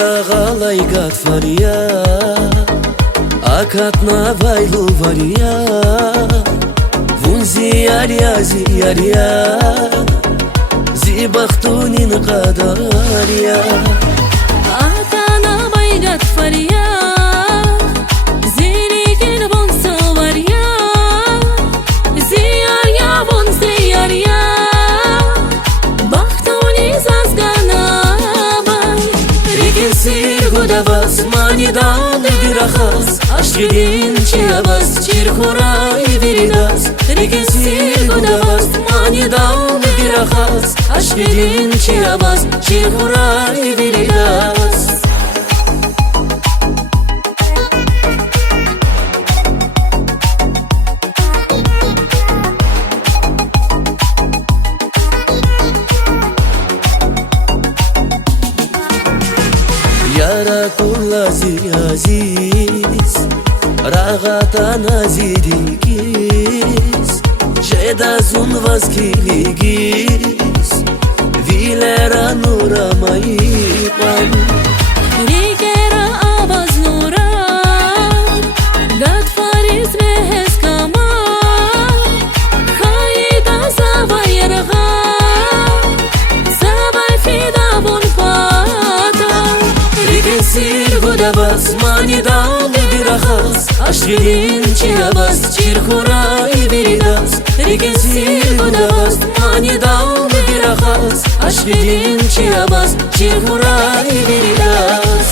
Yaragalay gatfaria Akatna vailu varia Vunzi yaria ziyaria Zibaktunin qadaria Akana vay gatfaria Zirigin von savaria Ziyaria von ziyaria Baktuni zazgana Sir gudavas manidan dirachas Ashkirin chiavas chirkurai viridas Sir gudavas manidan dirachas Ashkirin chiavas chirkurai viridas Yara kullazi aziz Ragatan azidikis Jedazun vaskiligis Vilera nura maipan Rigera avaz nura Gatfariz vehes kama Hayda zavayerga Zavay fida von pata Sir gudavas manidan dirachas Ashkirin chiavas chirkurai viridas Sir gudavas manidan dirachas Ashkirin chiavas chirkurai viridas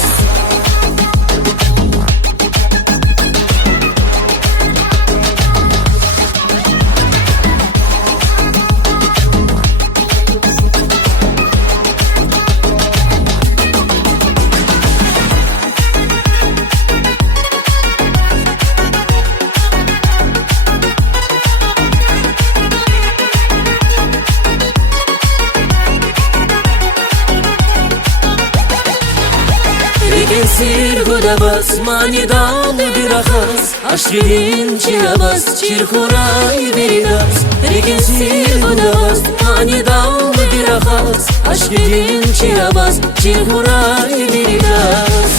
Sir gudavas manidan dirachas Ashkirin chiavas chirkurai viridas Sir gudavas manidan dirachas Ashkirin chiavas chirkurai viridas